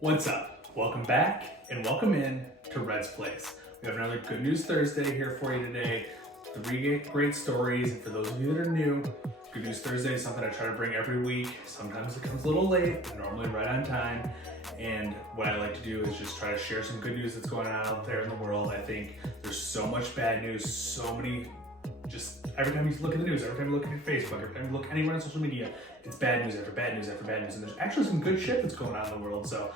What's up? Welcome back and welcome in to Red's Place. We have another Good News Thursday here for you today. 3 great stories. And for those of you that are new, Good News Thursday is something I try to bring every week. Sometimes it comes a little late, but normally right on time. And what I like to do is just try to share some good news that's going on out there in the world. I think there's so much bad news, so many, just every time you look at the news, every time you look at your Facebook, every time you look anywhere on social media, it's bad news after bad news after bad news. And there's actually some good shit that's going on in the world. So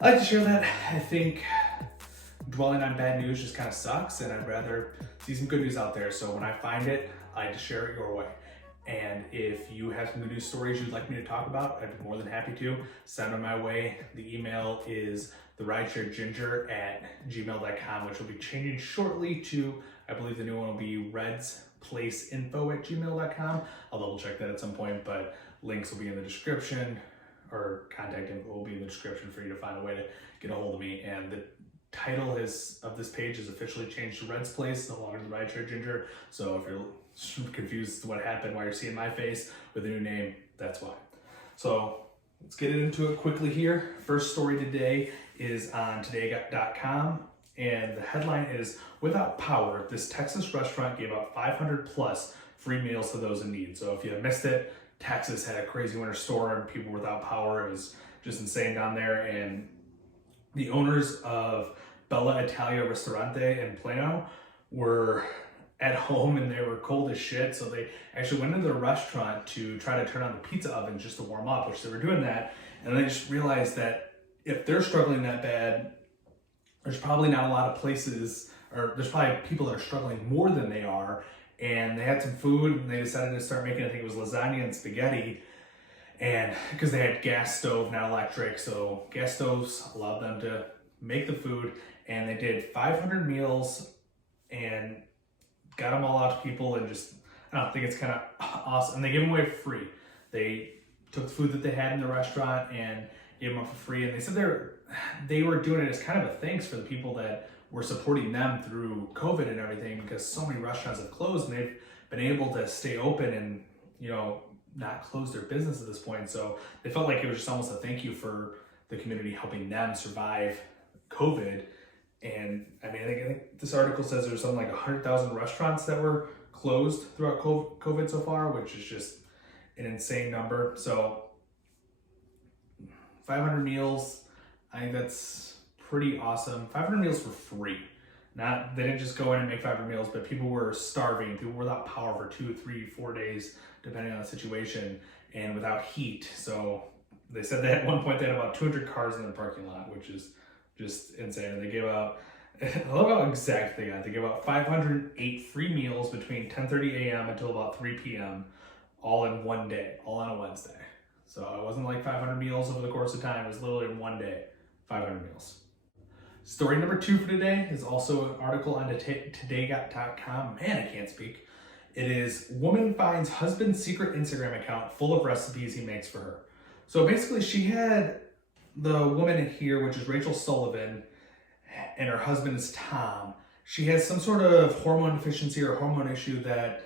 I like to share that. I think dwelling on bad news just kind of sucks, and I'd rather see some good news out there. So when I find it, I like to share it your way. And if you have some good news stories you'd like me to talk about, I'd be more than happy to. Send them my way. The email is therideshareginger@gmail.com, which will be changing shortly to, I believe the new one will be redsplaceinfo@gmail.com. I'll double check that at some point, but links will be in the description, or contact info will be in the description for you to find a way to get a hold of me. And the title of this page is officially changed to Red's Place, no longer the Rideshare Ginger. So if you're confused as to what happened while you're seeing my face with a new name, that's why. So let's get into it quickly here. First story today is on today.com, and the headline is, "Without power, this Texas restaurant gave out 500 plus free meals to those in need." So if you missed it, Texas had a crazy winter storm. People without power. It was just insane down there. And the owners of Bella Italia Ristorante in Plano were at home and they were cold as shit. So they actually went into the restaurant to try to turn on the pizza oven just to warm up, which they were doing that. And they just realized that if they're struggling that bad, there's probably not a lot of places, or there's probably people that are struggling more than they are. And they had some food and they decided to start making, I think it was lasagna and spaghetti. And because they had gas stove, not electric, so gas stoves allowed them to make the food. And they did 500 meals and got them all out to people, and just, I don't think it's kind of awesome. And they gave them away for free. They took the food that they had in the restaurant and gave them up for free. And they said they were doing it as kind of a thanks for the people that were supporting them through COVID and everything, because so many restaurants have closed and they've been able to stay open and, you know, not close their business at this point. So they felt like it was just almost a thank you for the community helping them survive COVID. And I mean, I think this article says there's something like 100,000 restaurants that were closed throughout COVID so far, which is just an insane number. So 500 meals, I think that's pretty awesome. 500 meals for free. They didn't just go in and make 500 meals, but people were starving. People were without power for 2, 3, 4 days, depending on the situation, and without heat. So they said that at one point they had about 200 cars in the parking lot, which is just insane. And they gave out, I love how exact they got. They gave out 508 free meals between 10:30 a.m. until about 3 p.m., all in one day, all on a Wednesday. So it wasn't like 500 meals over the course of time. It was literally in one day, 500 meals. Story number 2 for today is also an article on today.com. Man, I can't speak. It is, "Woman finds husband's secret Instagram account full of recipes he makes for her." So basically she had the woman here, which is Rachel Sullivan, and her husband is Tom. She has some sort of hormone deficiency or hormone issue that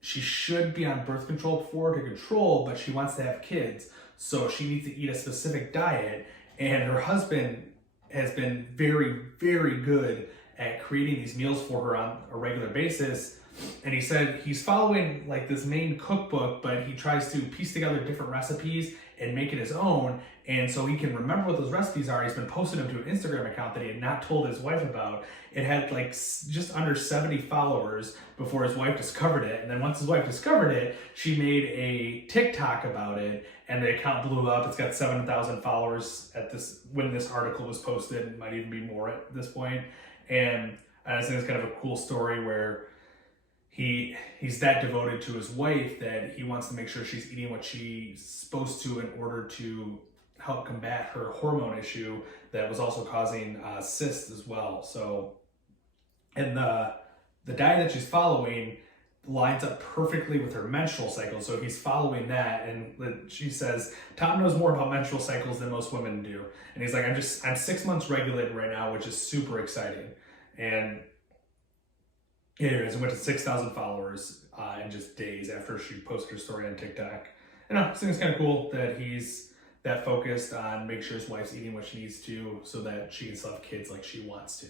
she should be on birth control for to control, but she wants to have kids. So she needs to eat a specific diet. And her husband has been very, very good at creating these meals for her on a regular basis. And he said he's following like this main cookbook, but he tries to piece together different recipes and make it his own. And so he can remember what those recipes are. He's been posting them to an Instagram account that he had not told his wife about. It had like just under 70 followers before his wife discovered it. And then once his wife discovered it, she made a TikTok about it, and the account blew up. It's got 7,000 followers when this article was posted. It might even be more at this point. And I just think it's kind of a cool story where he's that devoted to his wife that he wants to make sure she's eating what she's supposed to in order to help combat her hormone issue that was also causing cysts as well. So, and the diet that she's following lines up perfectly with her menstrual cycle. So he's following that, and she says, "Tom knows more about menstrual cycles than most women do." And he's like, I'm 6 months regulated right now, which is super exciting. And anyways, it went to 6,000 followers in just days after she posted her story on TikTok. And I think it's kind of cool that that focused on make sure his wife's eating what she needs to so that she can still have kids like she wants to.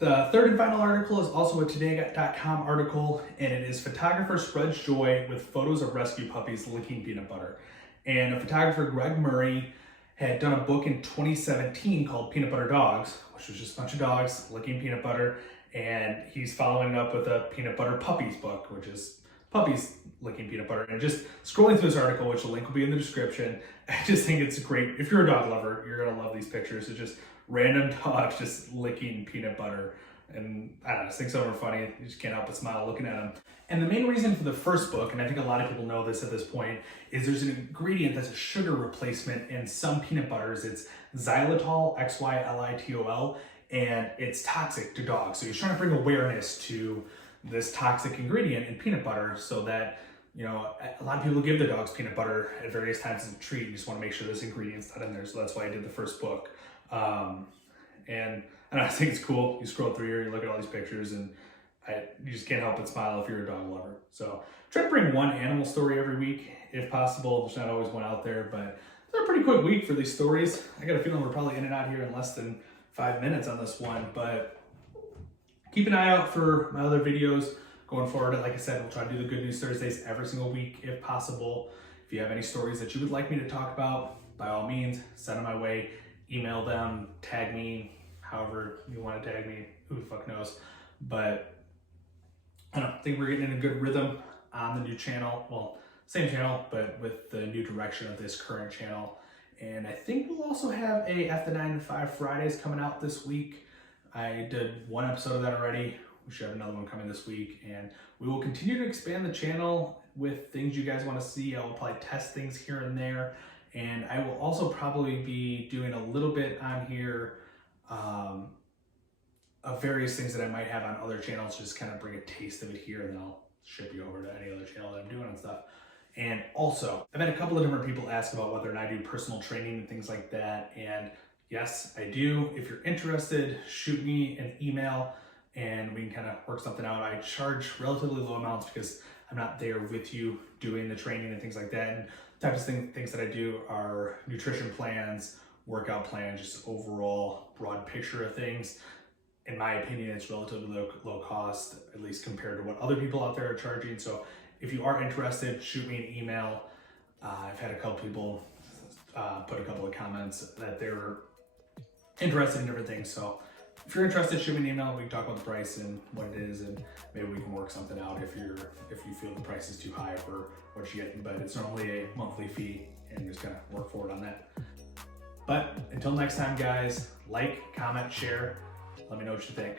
The third and final article is also a today.com article, and it is photographer spreads joy with photos of rescue puppies licking peanut butter. And a photographer, Greg Murray, had done a book in 2017 called Peanut Butter Dogs, which was just a bunch of dogs licking peanut butter. And he's following it up with a Peanut Butter Puppies book, which is puppies licking peanut butter. And just scrolling through this article, which the link will be in the description, I just think it's great. If you're a dog lover, you're gonna love these pictures. It's just random dogs just licking peanut butter. And I don't know, I just think some of them are funny. You just can't help but smile looking at them. And the main reason for the first book, and I think a lot of people know this at this point, is there's an ingredient that's a sugar replacement in some peanut butters. It's xylitol, Xylitol, and it's toxic to dogs. So he's trying to bring awareness to this toxic ingredient in peanut butter so that, you know, a lot of people give their dogs peanut butter at various times as a treat. You just want to make sure this ingredient's not in there. So that's why I did the first book. And I think it's cool. You scroll through here, you look at all these pictures, and you just can't help but smile if you're a dog lover. So try to bring one animal story every week if possible. There's not always one out there, but it's a pretty quick week for these stories. I got a feeling we're probably in and out here in less than 5 minutes on this one, but keep an eye out for my other videos going forward. Like I said, we'll try to do the Good News Thursdays every single week if possible. If you have any stories that you would like me to talk about, by all means, send them my way, email them, tag me, however you want to tag me, who the fuck knows. But I don't think we're getting in a good rhythm on the new channel. Well, same channel, but with the new direction of this current channel. And I think we'll also have a After 9 to 5 Fridays coming out this week. I did one episode of that already. We should have another one coming this week. And we will continue to expand the channel with things you guys want to see. I will probably test things here and there. And I will also probably be doing a little bit on here of various things that I might have on other channels, just kind of bring a taste of it here, and then I'll ship you over to any other channel that I'm doing and stuff. And also, I've had a couple of different people ask about whether or not I do personal training and things like that. And yes, I do. If you're interested, shoot me an email and we can kind of work something out. I charge relatively low amounts because I'm not there with you doing the training and things like that. And the types of things that I do are nutrition plans, workout plans, just overall broad picture of things. In my opinion, it's relatively low cost, at least compared to what other people out there are charging. So if you are interested, shoot me an email. I've had a couple people put a couple of comments that they were interested in different things. So if you're interested, shoot me an email. We can talk about the price and what it is, and maybe we can work something out if you feel the price is too high for what you get. But it's normally a monthly fee, and just kind of work forward on that. But until next time, guys, like, comment, share. Let me know what you think.